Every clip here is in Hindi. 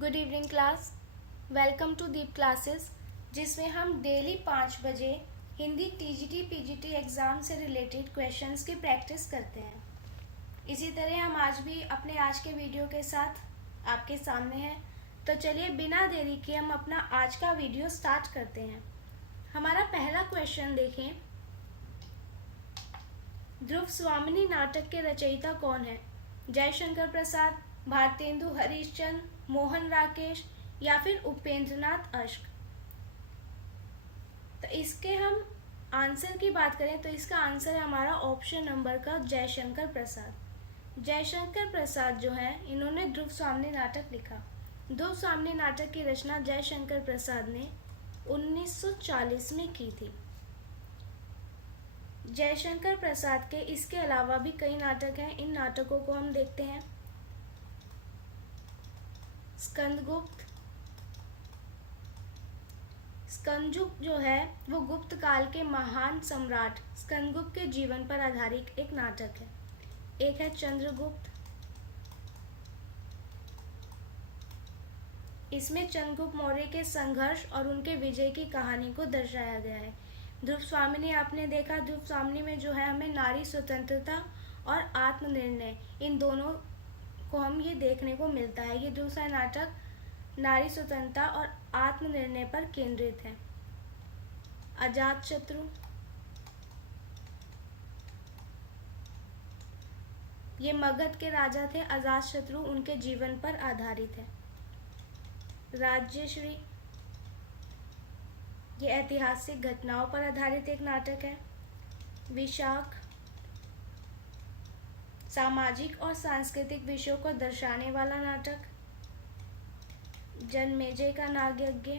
Good evening class. Welcome to Deep classes, जिसमें हम डेली 5 बजे हिंदी टीजीटी पीजीटी एग्ज़ाम से रिलेटेड क्वेश्चंस की प्रैक्टिस करते हैं। इसी तरह हम आज भी अपने आज के वीडियो के साथ आपके सामने हैं। तो चलिए बिना देरी के हम अपना आज का वीडियो स्टार्ट करते हैं। हमारा पहला क्वेश्चन देखें। ध्रुव स्वामिनी नाटक के रचयिता कौन है? जयशंकर प्रसाद, भारतेंदु हरीशचंद्र, मोहन राकेश या फिर उपेंद्रनाथ अश्क। तो इसके हम आंसर की बात करें तो इसका आंसर है हमारा ऑप्शन नंबर का जयशंकर प्रसाद। जयशंकर प्रसाद जो है इन्होंने ध्रुव स्वामिनी नाटक लिखा। ध्रुव स्वामिनी नाटक की रचना जयशंकर प्रसाद ने 1940 में की थी। जयशंकर प्रसाद के इसके अलावा भी कई नाटक हैं। इन नाटकों को हम देखते हैं। स्कंदगुप्त। स्कंदगुप्त जो है वो गुप्त काल के महान सम्राट स्कंदगुप्त के जीवन पर आधारित एक नाटक है। एक है चंद्रगुप्त। इसमें चंद्रगुप्त मौर्य के संघर्ष और उनके विजय की कहानी को दर्शाया गया है। ध्रुव स्वामिनी आपने देखा, ध्रुव स्वामिनी में जो है हमें नारी स्वतंत्रता और आत्मनिर्णय इन दोनों को हम ये देखने को मिलता है। ये दूसरा नाटक नारी स्वतंत्रता और आत्मनिर्णय पर केंद्रित है। अजातशत्रु। ये मगध के राजा थे। अजातशत्रु उनके जीवन पर आधारित है। राज्यश्री। ये ऐतिहासिक घटनाओं पर आधारित एक नाटक है। विशाख। सामाजिक और सांस्कृतिक विषयों को दर्शाने वाला नाटक। जनमेजय का नागयज्ञ।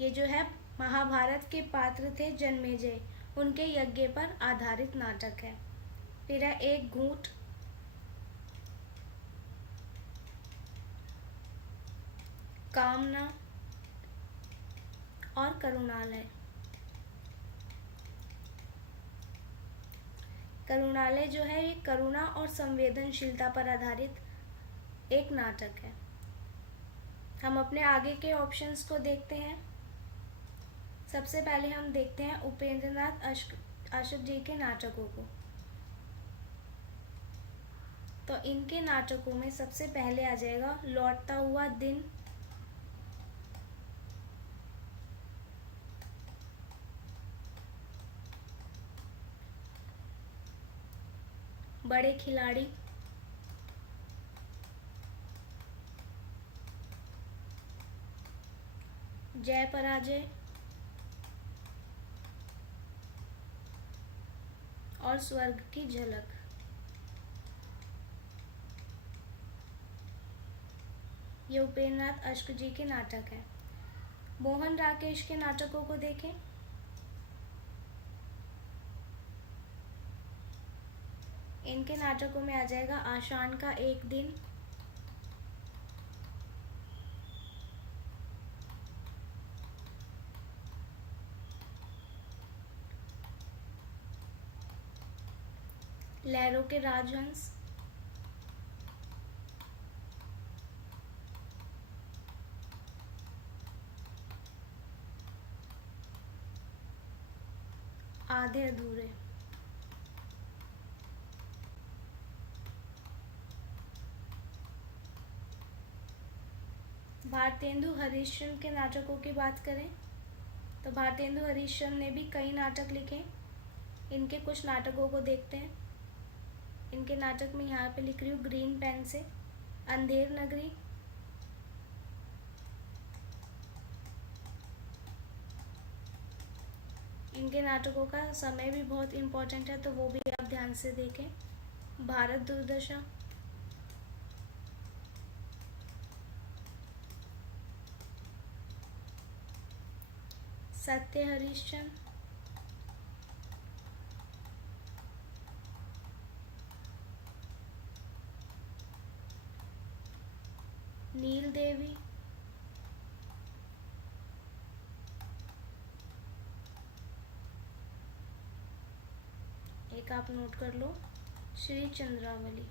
ये जो है महाभारत के पात्र थे जनमेजय, उनके यज्ञ पर आधारित नाटक है। फिर है एक घूंट। कामना और करुणालय। करुणालय जो है ये करुणा और संवेदनशीलता पर आधारित एक नाटक है। हम अपने आगे के ऑप्शंस को देखते हैं। सबसे पहले हम देखते हैं उपेंद्रनाथ अश्क जी के नाटकों को। तो इनके नाटकों में सबसे पहले आ जाएगा लौटता हुआ दिन, बड़े खिलाड़ी, जय पराजय और स्वर्ग की झलक। ये उपेंद्रनाथ अश्क जी के नाटक है। मोहन राकेश के नाटकों को देखें। इनके नाटकों में आ जाएगा आषाढ़ का एक दिन, लहरों के राजहंस, आधे अधूरे। भारतेंदु हरीशचंद्र के नाटकों की बात करें तो भारतेंदु हरीशचंद्र ने भी कई नाटक लिखे। इनके कुछ नाटकों को देखते हैं। इनके नाटक में यहाँ पे लिख रही हूँ ग्रीन पेन से। अंधेर नगरी, इनके नाटकों का समय भी बहुत इम्पोर्टेंट है, तो वो भी आप ध्यान से देखें। भारत दुर्दशा, सत्य हरिश्चंद्र, नील देवी, एक आप नोट कर लो, श्री चंद्रावली।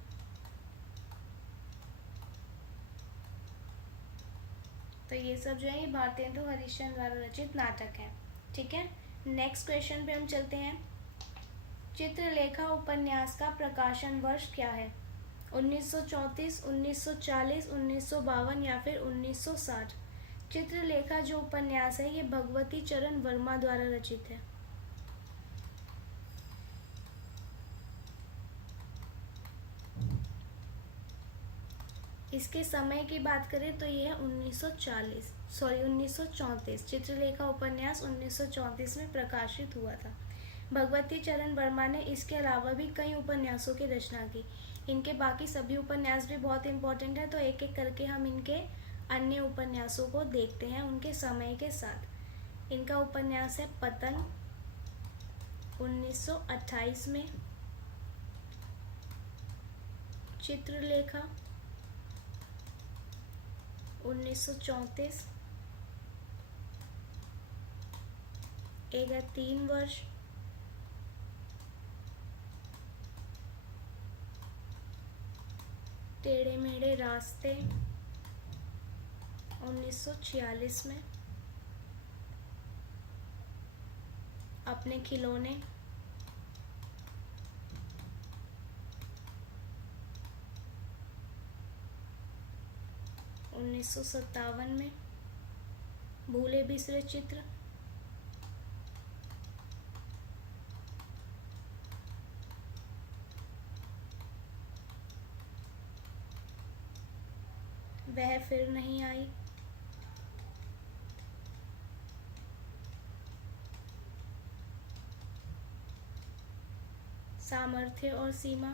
तो ये सब जो है ये भारतेंदु हरिश्चंद्र द्वारा रचित नाटक है। ठीक है, नेक्स्ट क्वेश्चन पे हम चलते हैं। चित्रलेखा उपन्यास का प्रकाशन वर्ष क्या है? 1934, 1940, 1952 या फिर 1960? चित्रलेखा जो उपन्यास है ये भगवती चरण वर्मा द्वारा रचित है। इसके समय की बात करें तो ये है 1934। चित्रलेखा उपन्यास 1934 में प्रकाशित हुआ था। भगवती चरण वर्मा ने इसके अलावा भी कई उपन्यासों की रचना की। इनके बाकी सभी उपन्यास भी बहुत इंपॉर्टेंट है, तो एक एक करके हम इनके अन्य उपन्यासों को देखते हैं उनके समय के साथ। इनका उपन्यास है पतन 1928 में, चित्रलेखा 1934, एक है 3 वर्ष, टेढ़े मेढ़े रास्ते 1946 में, अपने खिलौने 1957 में, भूले बिसरे चित्र 'वह फिर नहीं आई' 'सामर्थ्य और सीमा'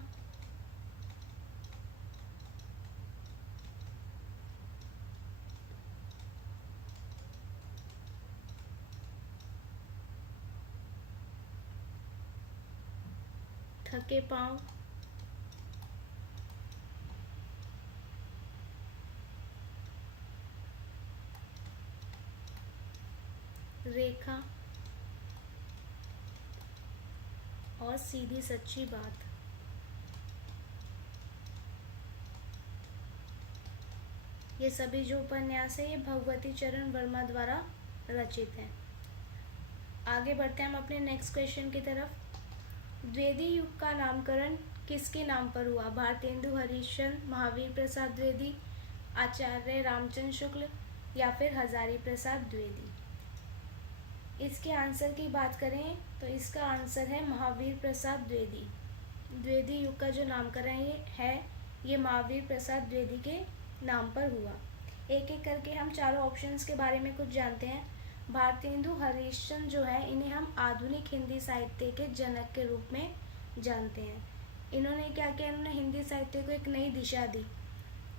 'थके पाँव' 'रेखा' और 'सीधी सच्ची बात'। ये सभी जो उपन्यास है ये भगवती चरण वर्मा द्वारा रचित हैं। आगे बढ़ते हैं हम अपने नेक्स्ट क्वेश्चन की तरफ। द्विवेदी युग का नामकरण किसके नाम पर हुआ? भारतेंदु हरिश्चंद्र, महावीर प्रसाद द्विवेदी, आचार्य रामचंद्र शुक्ल या फिर हजारी प्रसाद द्विवेदी? इसके आंसर की बात करें तो इसका आंसर है महावीर प्रसाद द्विवेदी। द्विवेदी युग का जो नामकरण ये महावीर प्रसाद द्विवेदी के नाम पर हुआ। एक एक करके हम चारों ऑप्शंस के बारे में कुछ जानते हैं। भारतेंदु हरिश्चंद्र जो है इन्हें हम आधुनिक हिंदी साहित्य के जनक के रूप में जानते हैं। इन्होंने क्या किया, इन्होंने हिंदी साहित्य को एक नई दिशा दी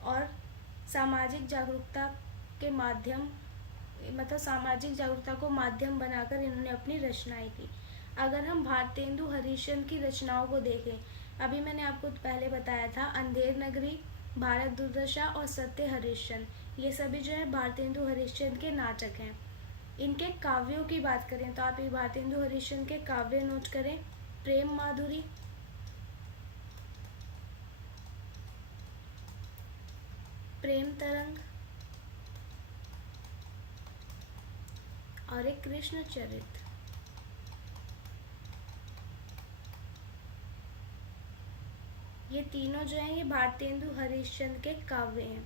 और सामाजिक जागरूकता के माध्यम सामाजिक जागरूकता को माध्यम बनाकर इन्होंने अपनी रचनाएं की। अगर हम भारतेंदु हरिश्चंद्र की रचनाओं को देखें, अभी मैंने आपको पहले बताया था अंधेर नगरी, भारत दुर्दशा और सत्य हरिश्चंद्र, ये सभी जो है भारतेंदु हरिश्चंद्र के नाटक हैं। इनके काव्यों की बात करें तो आप ये भारतेंदु हरिश्चंद्र के काव्य नोट करें। प्रेम माधुरी, प्रेम तरंग और एक कृष्ण चरित्र। ये तीनों जो हैं ये भारतेंदु हरिश्चंद्र के काव्य हैं।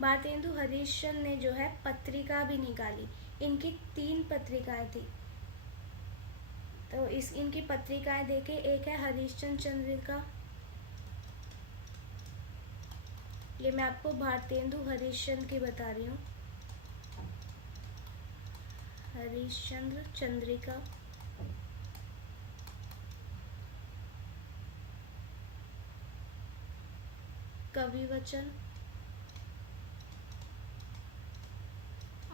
भारतेंदु हरिश्चंद्र ने जो है पत्रिका भी निकाली। इनकी 3 पत्रिकाएं थी, तो इनकी पत्रिकाएं देखें। एक है हरिश्चंद्र चंद्रिका, ये मैं आपको भारतेंदु हरिश्चंद्र की बता रही हूँ। हरिश्चंद्र चंद्रिका, कवि वचन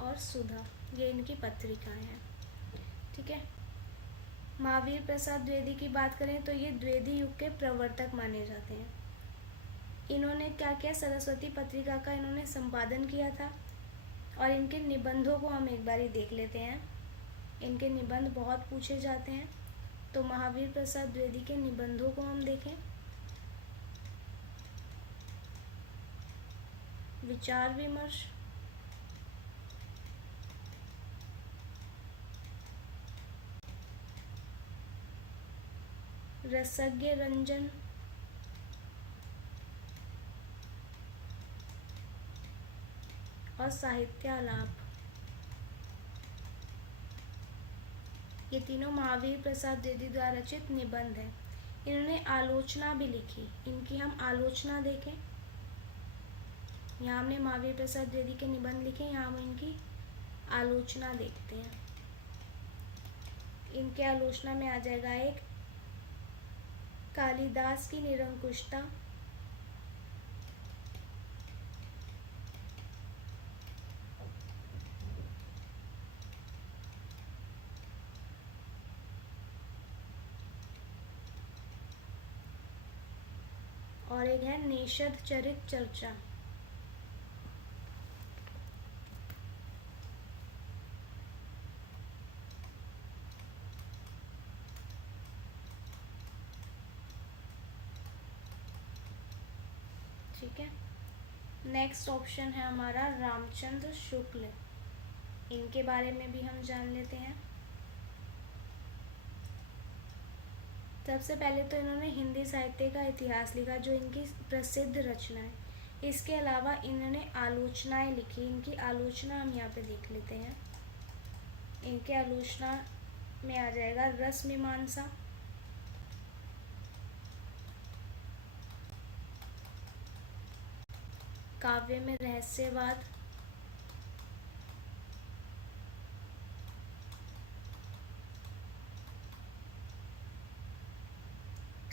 और सुधा, ये इनकी पत्रिकाएं हैं। ठीक है, महावीर प्रसाद द्विवेदी की बात करें तो ये द्विवेदी युग के प्रवर्तक माने जाते हैं। इन्होंने क्या किया, सरस्वती पत्रिका का इन्होंने संपादन किया था और इनके निबंधों को हम एक बार ही देख लेते हैं। इनके निबंध बहुत पूछे जाते हैं। तो महावीर प्रसाद द्विवेदी के निबंधों को हम देखें। विचार विमर्श, रसज्ञ रंजन, और साहित्यालाप। ये तीनों महावीर प्रसाद द्विवेदी द्वारा रचित निबंध हैं। इन्होंने आलोचना भी लिखी। इनकी हम आलोचना देखें। यहाँ हमने महावीर प्रसाद द्विवेदी के निबंध लिखे, यहाँ हम इनकी आलोचना देखते हैं। इनके आलोचना में आ जाएगा एक कालिदास की निरंकुशता, और एक है नेषद चरित चर्चा। ठीक है। नेक्स्ट ऑप्शन है हमारा रामचंद्र शुक्ल। इनके बारे में भी हम जान लेते हैं। सबसे पहले तो इन्होंने हिंदी साहित्य का इतिहास लिखा, जो इनकी प्रसिद्ध रचना है। इसके अलावा इन्होंने आलोचनाएं लिखी। इनकी आलोचना हम यहाँ पे देख लेते हैं। इनके आलोचना में आ जाएगा रस मीमांसा, काव्य में रहस्यवाद,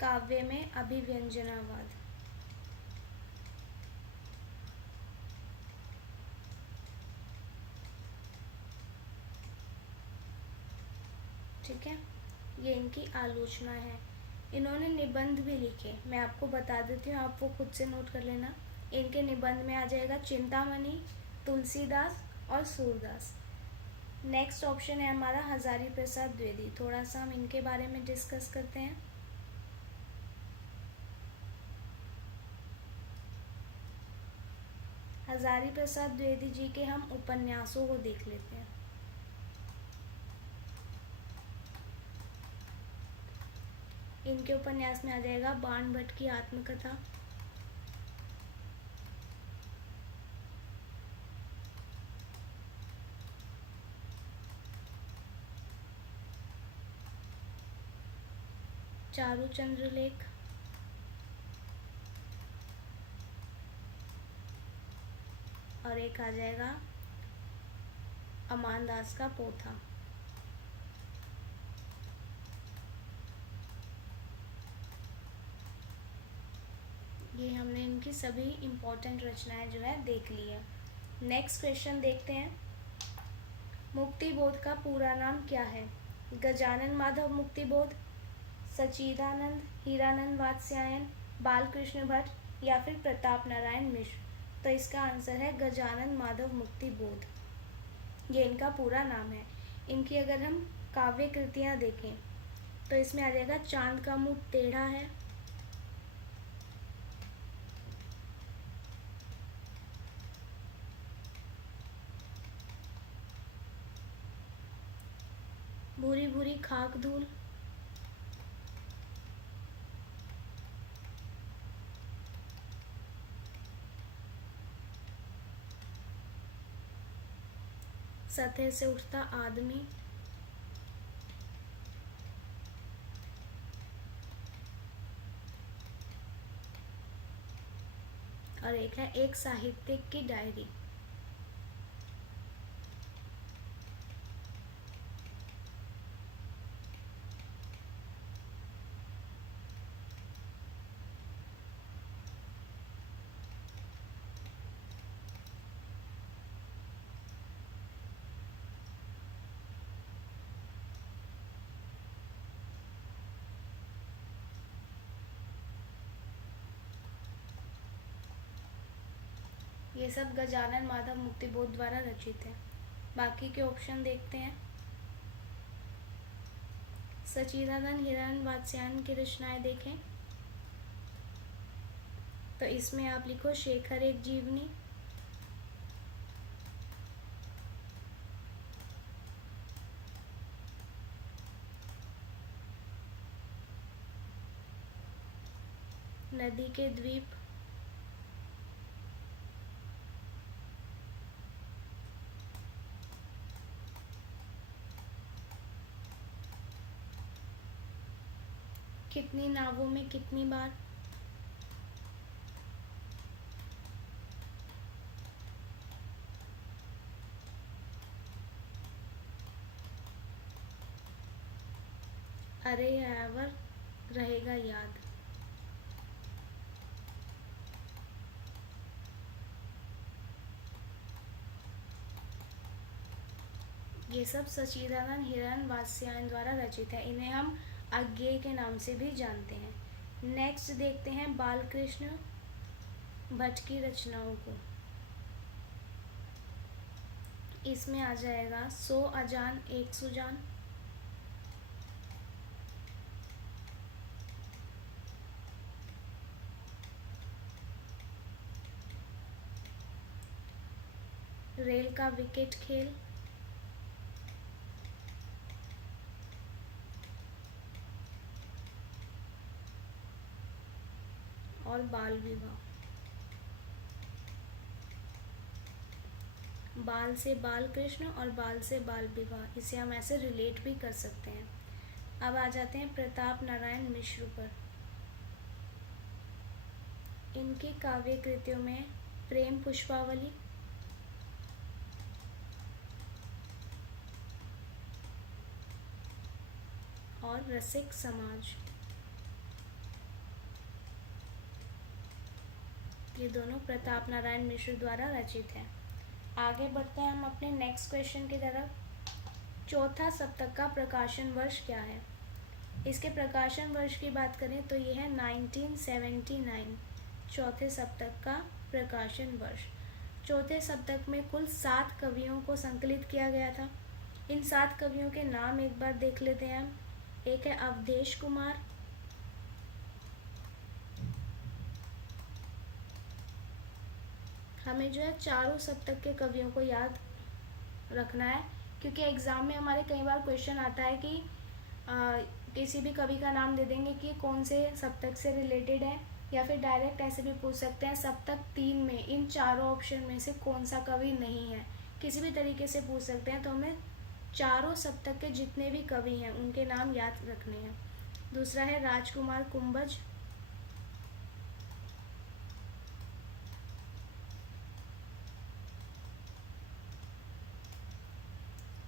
काव्य में अभिव्यंजनावाद। ठीक है, ये इनकी आलोचना है। इन्होंने निबंध भी लिखे, मैं आपको बता देती हूँ, आप वो खुद से नोट कर लेना। इनके निबंध में आ जाएगा चिंतामणि, तुलसीदास और सूरदास। नेक्स्ट ऑप्शन है हमारा हजारी प्रसाद द्विवेदी। थोड़ा सा हम इनके बारे में डिस्कस करते हैं। हजारी प्रसाद द्विवेदी जी के हम उपन्यासों को देख लेते हैं। इनके उपन्यास में आ जाएगा बाण भट्ट की आत्मकथा, चारुचंद्र लेख, और एक आ जाएगा अमान दास का पोथा। ये हमने इनकी सभी इम्पोर्टेंट रचनाएं जो है देख ली है। नेक्स्ट क्वेश्चन देखते हैं। मुक्तिबोध का पूरा नाम क्या है? गजानन माधव मुक्तिबोध, सच्चिदानंद हीरानंद वात्स्यायन, बालकृष्ण भट्ट, या फिर प्रताप नारायण मिश्र। तो इसका आंसर है गजानन माधव मुक्तिबोध। ये इनका पूरा नाम है। इनकी अगर हम काव्य कृतियाँ देखें तो इसमें आ जाएगा चांद का मुंह टेढ़ा है, भूरी भूरी खाक धूल, सतह से उठता आदमी, और एक है एक साहित्यिक की डायरी। ये सब गजानन माधव मुक्तिबोध द्वारा रचित है। बाकी के ऑप्शन देखते हैं। सच्चिदानंद हिरण वात्स्यायन की रचनाएं देखें तो इसमें आप लिखो शेखर एक जीवनी, नदी के द्वीप, कितनी नावों में कितनी बार, अरे यावर रहेगा याद। ये सब सच्चिदानंद हिरण वात्स्यायन द्वारा रचित है। इन्हें हम अज्ञेय के नाम से भी जानते हैं। नेक्स्ट देखते हैं बालकृष्ण भट्ट की रचनाओं को। इसमें आ जाएगा 100 अजान एक सुजान, रेल का विकेट खेल, और बाल विवाह। बाल से बाल कृष्ण और बाल से बाल विवाह, इसे हम ऐसे रिलेट भी कर सकते हैं। अब आ जाते हैं प्रताप नारायण मिश्र पर। इनकी काव्य कृतियों में प्रेम पुष्पावली, और रसिक समाज, ये दोनों प्रताप नारायण मिश्र द्वारा रचित हैं। आगे बढ़ते हैं हम अपने नेक्स्ट क्वेश्चन की तरफ। चौथा सप्तक का प्रकाशन वर्ष क्या है? इसके प्रकाशन वर्ष की बात करें तो यह है 1979, चौथे सप्तक का प्रकाशन वर्ष। चौथे सप्तक में कुल 7 कवियों को संकलित किया गया था। इन 7 कवियों के नाम एक बार देख लेते हैं हम। एक है अवधेश कुमार, हमें जो है चारों सप्तक के कवियों को याद रखना है, क्योंकि एग्ज़ाम में हमारे कई बार क्वेश्चन आता है कि किसी भी कवि का नाम दे देंगे कि कौन से सप्तक से रिलेटेड है, या फिर डायरेक्ट ऐसे भी पूछ सकते हैं सप्तक 3 में इन चारों ऑप्शन में से कौन सा कवि नहीं है, किसी भी तरीके से पूछ सकते हैं। तो हमें चारों सप्तक के जितने भी कवि हैं उनके नाम याद रखने हैं। दूसरा है राजकुमार कुंभज,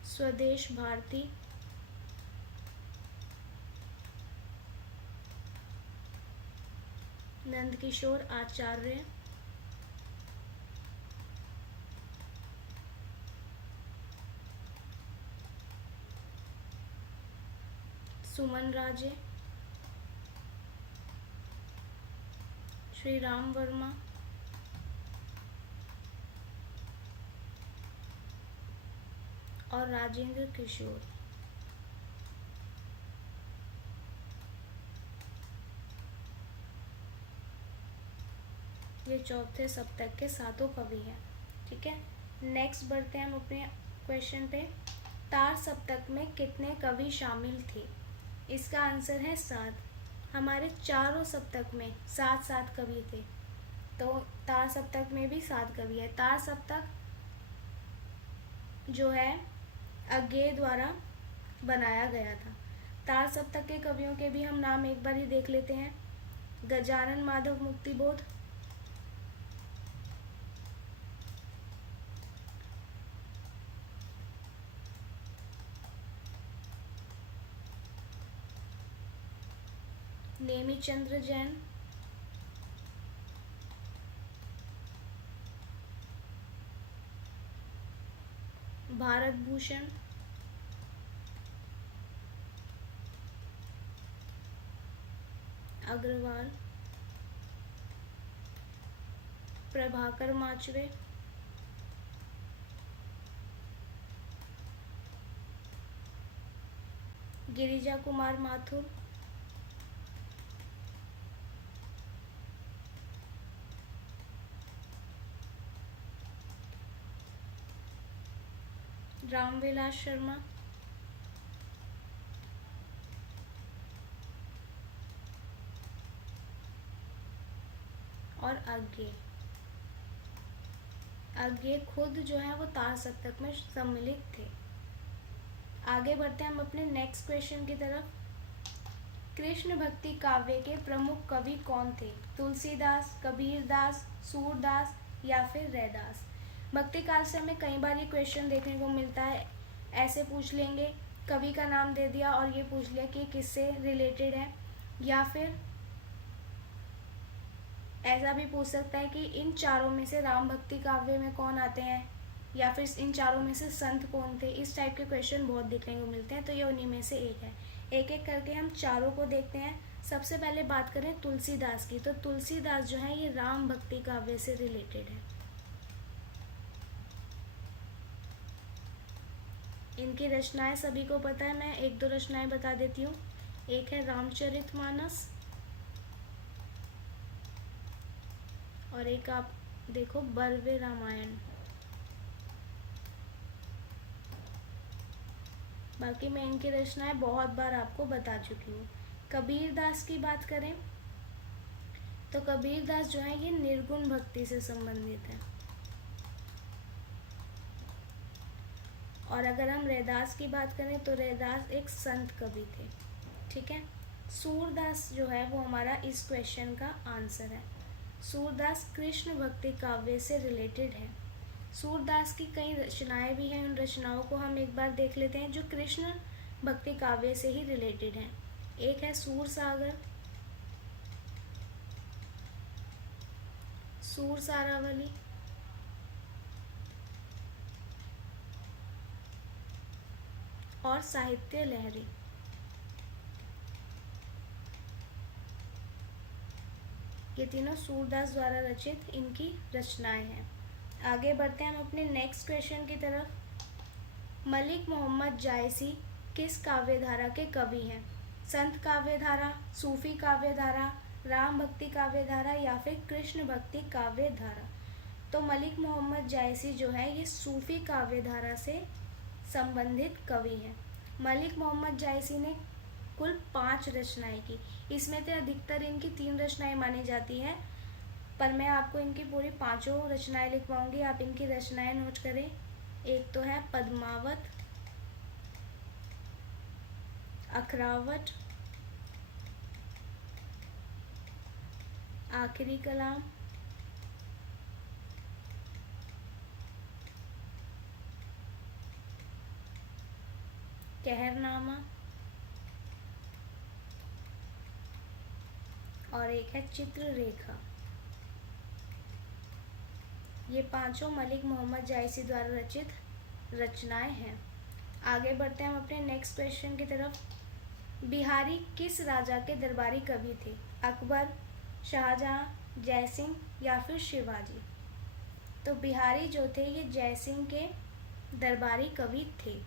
स्वदेश भारती, नंदकिशोर आचार्य, सुमन राजे, श्री राम वर्मा, और राजेंद्र किशोर। ये चौथे सप्तक के 7 कवि हैं। ठीक है, नेक्स्ट बढ़ते हैं हम अपने क्वेश्चन पे। तार सप्तक में कितने कवि शामिल थे? इसका आंसर है 7। हमारे चारों सप्तक में 7 कवि थे, तो तार सप्तक में भी 7 कवि है। तार सप्तक जो है अज्ञेय द्वारा बनाया गया था। तार सप्तक के कवियों के भी हम नाम एक बार ही देख लेते हैं। गजानन माधव मुक्तिबोध, नेमिचंद्र जैन, भारत भूषण, अग्रवाल, प्रभाकर माचवे, गिरिजा कुमार माथुर, रामविलास शर्मा, और अज्ञे खुद जो है वो तार सप्तक में सम्मिलित थे। आगे बढ़ते हैं हम अपने नेक्स्ट क्वेश्चन की तरफ। कृष्ण भक्ति काव्य के प्रमुख कवि कौन थे? तुलसीदास, कबीरदास, सूरदास या फिर रैदास। भक्ति काल से हमें कई बार ये क्वेश्चन देखने को मिलता है। ऐसे पूछ लेंगे, कवि का नाम दे दिया और ये पूछ लिया कि किससे रिलेटेड है, या फिर ऐसा भी पूछ सकता है कि इन चारों में से राम भक्ति काव्य में कौन आते हैं, या फिर इन चारों में से संत कौन थे। इस टाइप के क्वेश्चन बहुत देखने को मिलते हैं, तो ये उन्हीं में से एक है। एक एक करके हम चारों को देखते हैं। सबसे पहले बात करें तुलसीदास की, तो तुलसीदास जो है ये राम भक्ति काव्य से रिलेटेड है। इनकी रचनाएं सभी को पता है, मैं एक दो रचनाएं बता देती हूँ। एक है रामचरितमानस, और एक आप देखो बर्वे रामायण। बाकी मैं इनकी रचनाएं बहुत बार आपको बता चुकी हूँ। कबीरदास की बात करें तो कबीरदास जो है ये निर्गुण भक्ति से संबंधित है। और अगर हम रैदास की बात करें तो रैदास एक संत कवि थे। ठीक है, सूरदास जो है वो हमारा इस क्वेश्चन का आंसर है। सूरदास कृष्ण भक्ति काव्य से रिलेटेड है। सूरदास की कई रचनाएं भी हैं, उन रचनाओं को हम एक बार देख लेते हैं जो कृष्ण भक्ति काव्य से ही रिलेटेड हैं। एक है सूरसागर, सूरसारावली, और साहित्य लहरी। ये तीनों सूरदास द्वारा रचित इनकी रचनाएं हैं। आगे बढ़ते हैं हम अपने नेक्स्ट क्वेश्चन की तरफ। मलिक मोहम्मद जायसी किस काव्यधारा के कवि हैं? संत काव्यधारा, सूफी काव्यधारा, राम भक्ति काव्यधारा या फिर कृष्ण भक्ति काव्यधारा। तो मलिक मोहम्मद जायसी जो है ये सूफी काव्यधारा से संबंधित कवि हैं। मलिक मोहम्मद जायसी ने कुल 5 रचनाएं की। इसमें से अधिकतर इनकी 3 रचनाएं मानी जाती हैं, पर मैं आपको इनकी पूरी 5 रचनाएं लिखवाऊंगी। आप इनकी रचनाएं नोट करें। एक तो है पद्मावत, अखरावट, आखिरी कलाम, कहरनामा, और एक है चित्ररेखा। ये 5 मलिक मोहम्मद जायसी द्वारा रचित रचनाएं हैं। आगे बढ़ते हैं हम अपने नेक्स्ट क्वेश्चन की तरफ। बिहारी किस राजा के दरबारी कवि थे? अकबर, शाहजहां, जयसिंह या फिर शिवाजी। तो बिहारी जो थे ये जयसिंह के दरबारी कवि थे।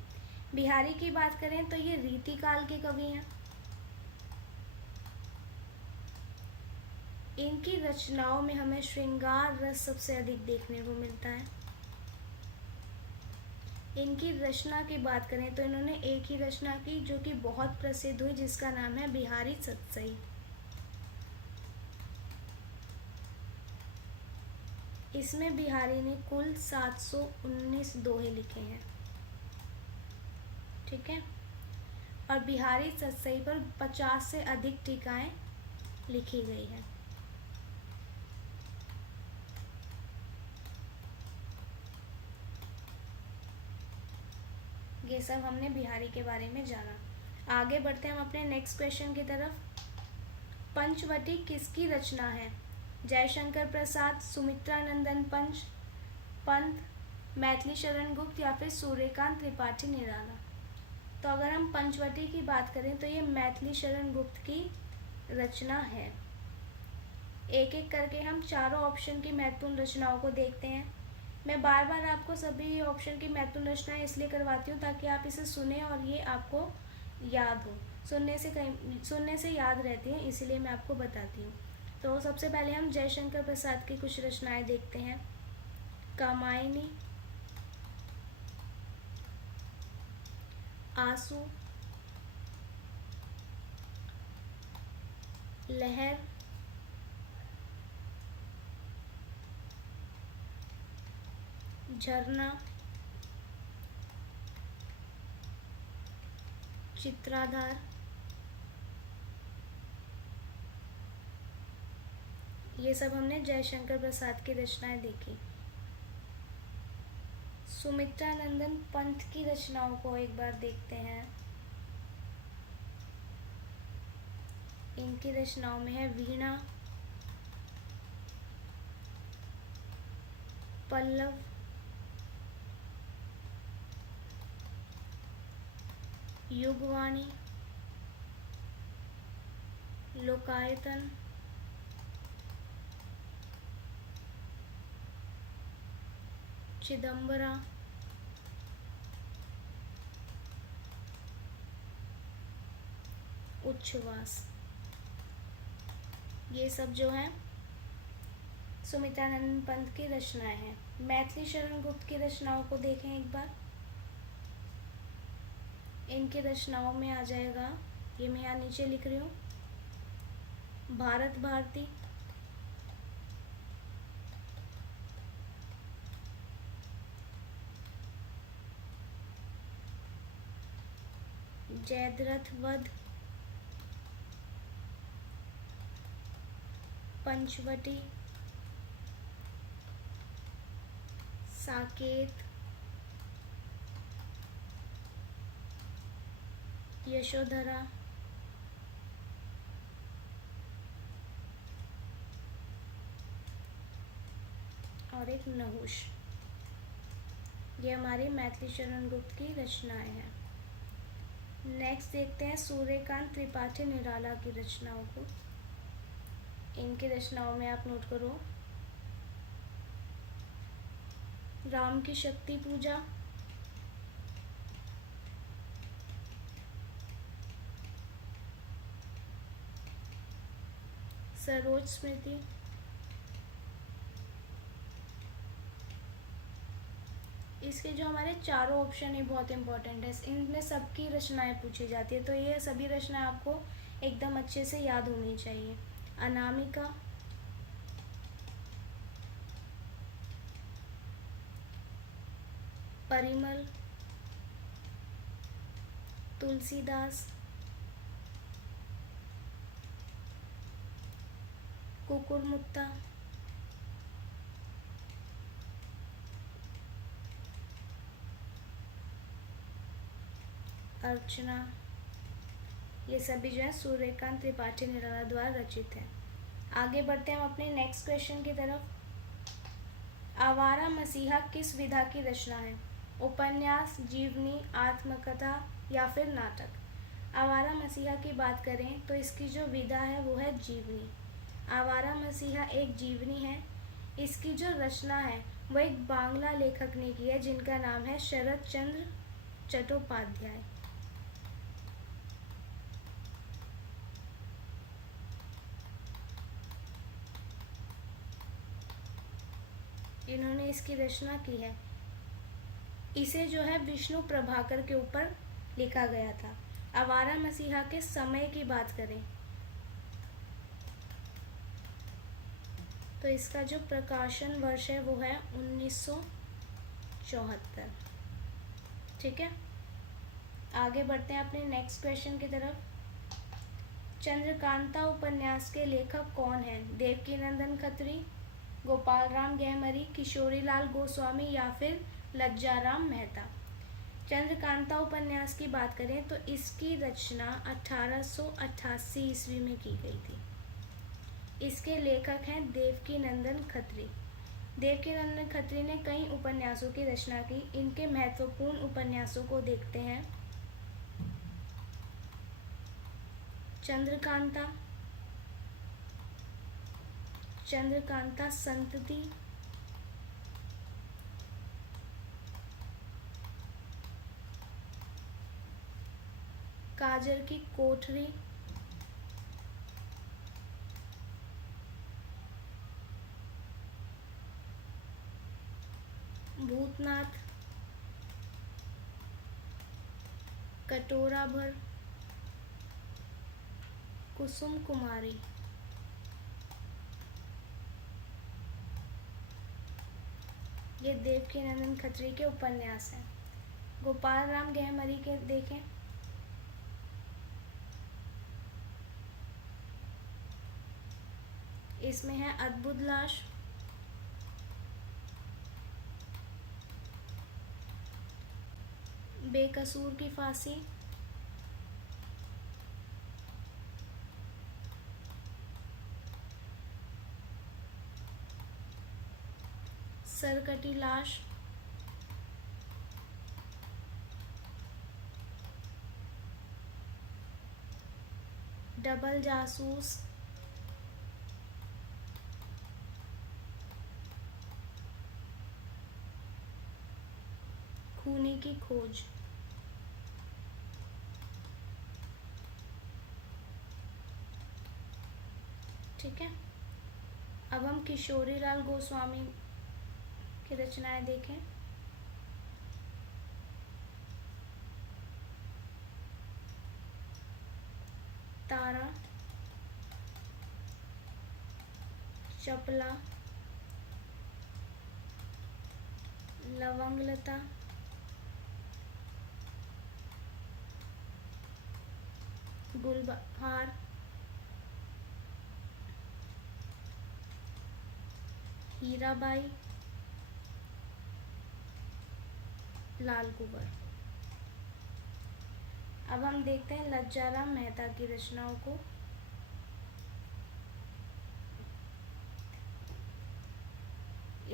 बिहारी की बात करें तो ये रीतिकाल के कवि हैं। इनकी रचनाओं में हमें श्रृंगार रस सबसे अधिक देखने को मिलता है। इनकी रचना की बात करें तो इन्होंने एक ही रचना की जो कि बहुत प्रसिद्ध हुई, जिसका नाम है बिहारी सतसई। इसमें बिहारी ने कुल 719 दोहे लिखे हैं। ठीक है, और बिहारी सतसई पर 50 से अधिक टीकाएं लिखी गई हैं। ये सब हमने बिहारी के बारे में जाना। आगे बढ़ते हैं हम अपने नेक्स्ट क्वेश्चन की तरफ। पंचवटी किसकी रचना है? जयशंकर प्रसाद, सुमित्रानंदन पंत, मैथिली शरण गुप्त या फिर सूर्यकांत त्रिपाठी निराला। तो अगर हम पंचवटी की बात करें तो ये मैथिली शरण गुप्त की रचना है। एक एक करके हम चारों ऑप्शन की महत्वपूर्ण रचनाओं को देखते हैं। मैं बार बार आपको सभी ऑप्शन की महत्वपूर्ण रचनाएं इसलिए करवाती हूँ ताकि आप इसे सुने और ये आपको याद हो, सुनने से याद रहती हैं, इसीलिए मैं आपको बताती हूँ। तो सबसे पहले हम जयशंकर प्रसाद की कुछ रचनाएं देखते हैं। कामायनी, आंसू, लहर, झरना, चित्राधार, ये सब हमने जयशंकर प्रसाद की रचनाएं देखी। सुमित्रा नंदन पंत की रचनाओं को एक बार देखते हैं। इनकी रचनाओं में है वीणा, पल्लव, युगवाणी, लोकायतन, चिदंबरा, उच्छ्वास। ये सब जो है सुमित्रानंद पंत की रचनाएं हैं। मैथिली शरण गुप्त की रचनाओं को देखें एक बार। इनकी रचनाओं में आ जाएगा, ये मैं यहाँ नीचे लिख रही हूँ, भारत भारती, जयद्रथ वध, पंचवटी, साकेत, यशोधरा, और एक नहुष। ये हमारी मैथिली शरण गुप्त की रचनाएं हैं। नेक्स्ट देखते हैं सूर्यकांत त्रिपाठी निराला की रचनाओं को। इनकी रचनाओं में आप नोट करो, राम की शक्ति पूजा, सरोज स्मृति, इसके जो हमारे चारों ऑप्शन है बहुत इंपॉर्टेंट है, इनमें सबकी रचनाएं पूछी जाती है, तो ये सभी रचनाएं आपको एकदम अच्छे से याद होनी चाहिए। अनामिका, परिमल, तुलसीदास, कुकुरमुत्ता, अर्चना, ये सभी जो है सूर्यकांत त्रिपाठी निराला द्वारा रचित है। आगे बढ़ते हैं हम अपने नेक्स्ट क्वेश्चन की तरफ। आवारा मसीहा किस विधा की रचना है? उपन्यास, जीवनी, आत्मकथा या फिर नाटक? आवारा मसीहा की बात करें तो इसकी जो विधा है वो है जीवनी। आवारा मसीहा एक जीवनी है। इसकी जो रचना है वो एक बांग्ला लेखक ने की है जिनका नाम है शरत चंद्र चट्टोपाध्याय। इन्होंने इसकी रचना की है। इसे जो है विष्णु प्रभाकर के ऊपर लिखा गया था। आवारा मसीहा के समय की बात करें तो इसका जो प्रकाशन वर्ष है वो है 1974। ठीक है, आगे बढ़ते हैं अपने नेक्स्ट क्वेश्चन की तरफ। चंद्रकांता उपन्यास के लेखक कौन हैं? देवकीनंदन खत्री, गोपाल राम गहमरी, किशोरीलाल गोस्वामी या फिर लज्जाराम मेहता? चंद्रकांता उपन्यास की बात करें तो इसकी रचना 1888 ईस्वी में की गई थी। इसके लेखक हैं देवकीनंदन खत्री। देवकीनंदन खत्री ने कई उपन्यासों की रचना की। इनके महत्वपूर्ण उपन्यासों को देखते हैं। चंद्रकांता, चंद्रकांता संतति, काजर की कोठरी, भूतनाथ, कटोरा भर, कुसुम कुमारी। ये देवकीनंदन खत्री के उपन्यास हैं। गोपाल राम गहमरी के देखें। इसमें है अद्भुत लाश, बेकसूर की फांसी, सरकटी लाश, डबल जासूस, खूनी की खोज। ठीक है, अब हम किशोरी लाल गोस्वामी की रचनाएं देखें। तारा, चपला, लवंगलता, गुलबहार, हीराबाई, लाल कुंवर। अब हम देखते हैं लज्जाराम मेहता की रचनाओं को।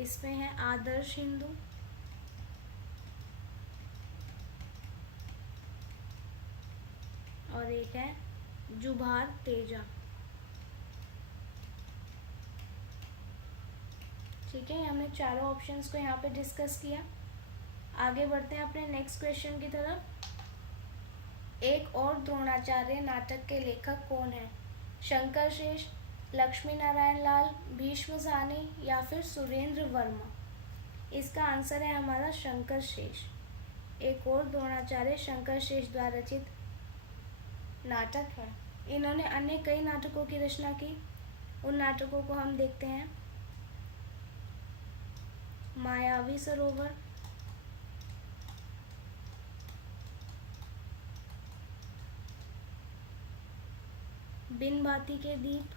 इसमें है आदर्श हिंदू, और एक है जुभार तेजा। ठीक है, हमने चारों ऑप्शंस को यहाँ पे डिस्कस किया। आगे बढ़ते हैं अपने नेक्स्ट क्वेश्चन की तरफ। एक और द्रोणाचार्य नाटक के लेखक कौन है? शंकर शेष, लक्ष्मी नारायण लाल, भीष्म साहनी या फिर सुरेंद्र वर्मा? इसका आंसर है हमारा शंकर शेष। एक और द्रोणाचार्य शंकर शेष द्वारा रचित नाटक है। इन्होंने अन्य कई नाटकों की रचना की। उन नाटकों को हम देखते हैं। मायावी सरोवर, बिन बाती के दीप,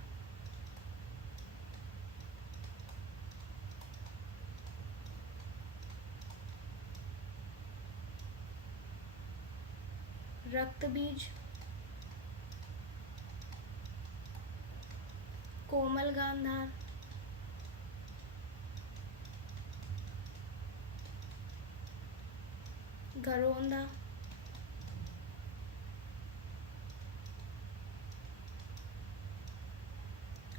रक्त बीज, कोमल गांधार, घरोंदा,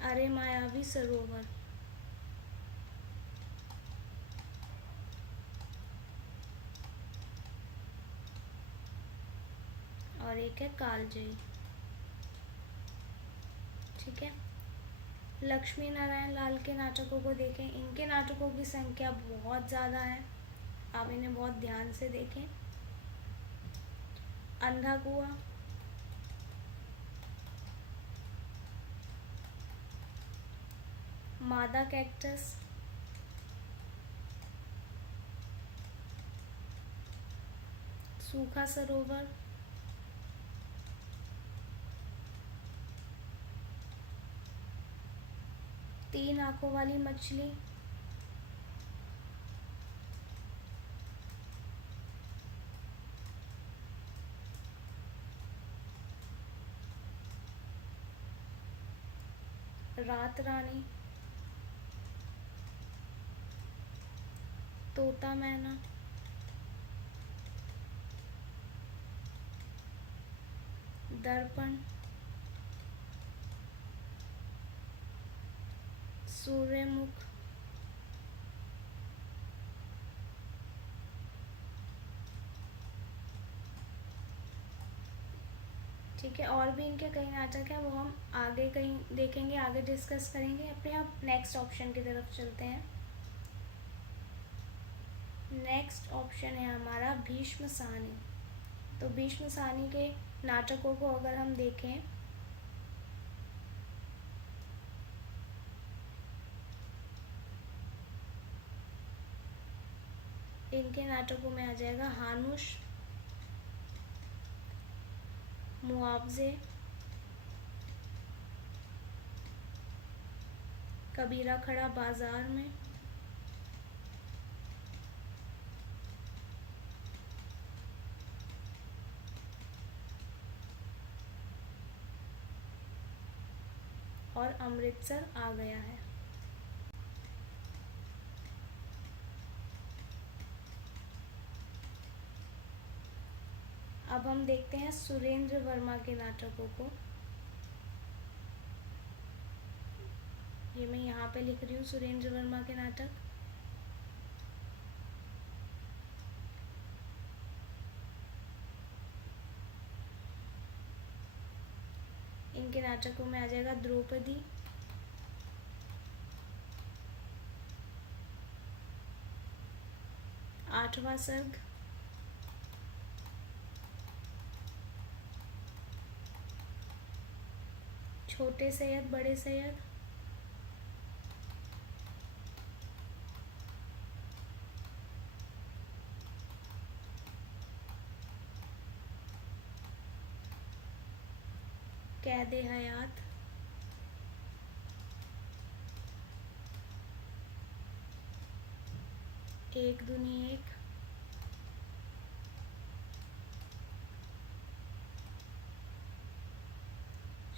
अरे मायावी सरोवर। और एक है कालजयी। ठीक है, लक्ष्मी नारायण लाल के नाटकों को देखें। इनके नाटकों की संख्या बहुत ज़्यादा है, आप इन्हें बहुत ध्यान से देखें। अंधा कुआं, मादा कैक्टस, सूखा सरोवर, तीन आंखों वाली मछली, रात रानी, तोता मैना, दर्पण, सूर्यमुख, ठीक है, और भी इनके कई नाटक हैं, वो हम आगे कहीं देखेंगे, आगे डिस्कस करेंगे। अपने आप नेक्स्ट ऑप्शन की तरफ चलते हैं। नेक्स्ट ऑप्शन है हमारा भीष्म साहनी। तो भीष्म साहनी के नाटकों को अगर हम देखें, इनके नाटकों में आ जाएगा हानुश, मुआवजे, कबीरा खड़ा बाजार में, और अमृतसर आ गया है। अब हम देखते हैं सुरेंद्र वर्मा के नाटकों को। ये मैं यहाँ पे लिख रही हूँ सुरेंद्र वर्मा के नाटक। इनके नाटकों में आ जाएगा द्रौपदी, आठवां सर्ग, छोटे सैयद बड़े सैयद, कैदे हयात, एक दूनी एक,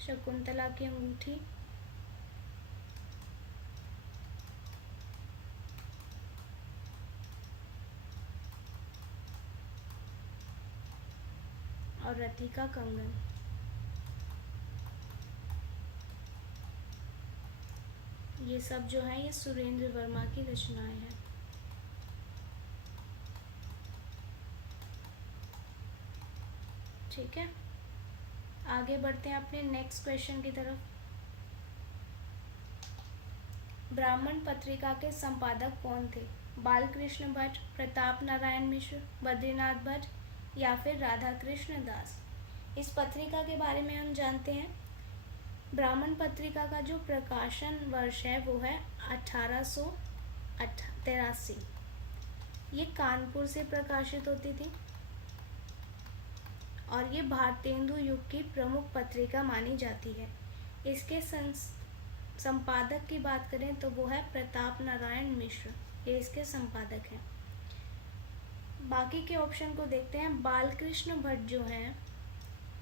शकुंतला की अंगूठी, और रति का कंगन। ये सब जो है ये सुरेंद्र वर्मा की रचनाएं हैं। ठीक है, आगे बढ़ते हैं अपने नेक्स्ट क्वेश्चन की तरफ। ब्राह्मण पत्रिका के संपादक कौन थे? बालकृष्ण भट्ट, प्रताप नारायण मिश्र, बद्रीनाथ भट्ट या फिर राधा कृष्ण दास। इस पत्रिका के बारे में हम जानते हैं। ब्राह्मण पत्रिका का जो प्रकाशन वर्ष है वो है 1883। ये कानपुर से प्रकाशित होती थी और ये भारतेंदु युग की प्रमुख पत्रिका मानी जाती है। इसके संपादक की बात करें तो वो है प्रताप नारायण मिश्र, ये इसके संपादक हैं। बाकी के ऑप्शन को देखते हैं। बालकृष्ण भट्ट जो हैं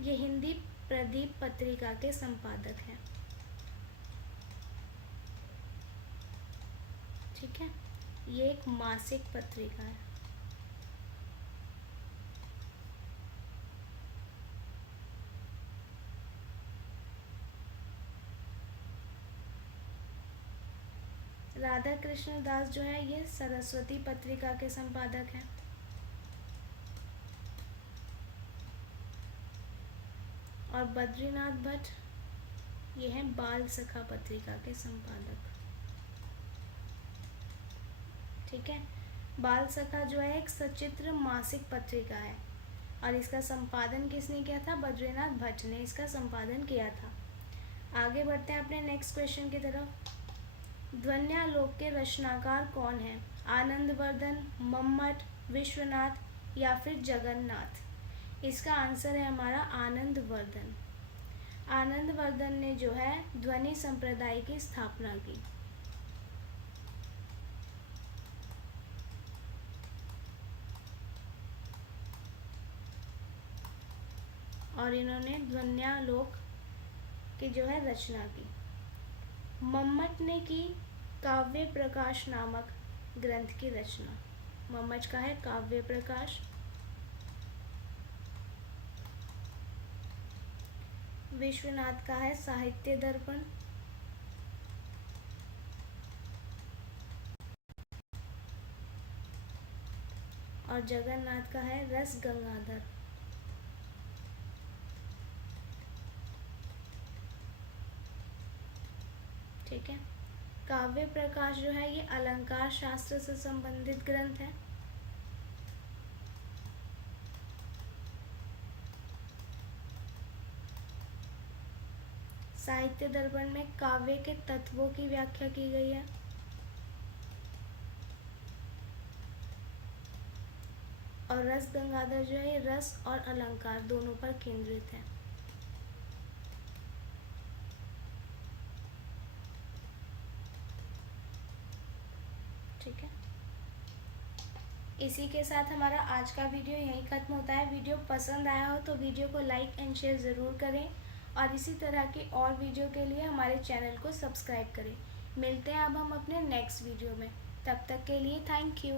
ये हिंदी प्रदीप पत्रिका के संपादक हैं। ठीक है, ये एक मासिक पत्रिका है। राधा कृष्ण दास जो है ये सरस्वती पत्रिका के संपादक हैं। और बद्रीनाथ भट्ट ये हैं बाल सखा पत्रिका के संपादक। ठीक है, बाल सखा जो है एक सचित्र मासिक पत्रिका है और इसका संपादन किसने किया था? बद्रीनाथ भट्ट ने इसका संपादन किया था। आगे बढ़ते हैं अपने नेक्स्ट क्वेश्चन की तरफ। ध्वन्यालोक के रचनाकार कौन है? आनंदवर्धन, मम्मट, विश्वनाथ या फिर जगन्नाथ। इसका आंसर है हमारा आनंदवर्धन। आनंदवर्धन ने जो है ध्वनि संप्रदाय की स्थापना की। और इन्होंने ध्वन्यालोक की जो है रचना की। मम्मट ने की काव्य प्रकाश नामक ग्रंथ की रचना। मम्मट का है काव्य प्रकाश। विश्वनाथ का है साहित्य दर्पण। और जगन्नाथ का है रस गंगाधर। ठीक है। काव्य प्रकाश जो है ये अलंकार शास्त्र से संबंधित ग्रंथ है। साहित्य दर्पण में काव्य के तत्वों की व्याख्या की गई है। और रस गंगाधर जो है ये रस और अलंकार दोनों पर केंद्रित है। ठीक है। इसी के साथ हमारा आज का वीडियो यहीं खत्म होता है। वीडियो पसंद आया हो तो वीडियो को लाइक एंड शेयर ज़रूर करें और इसी तरह के और वीडियो के लिए हमारे चैनल को सब्सक्राइब करें। मिलते हैं अब हम अपने नेक्स्ट वीडियो में। तब तक के लिए थैंक यू।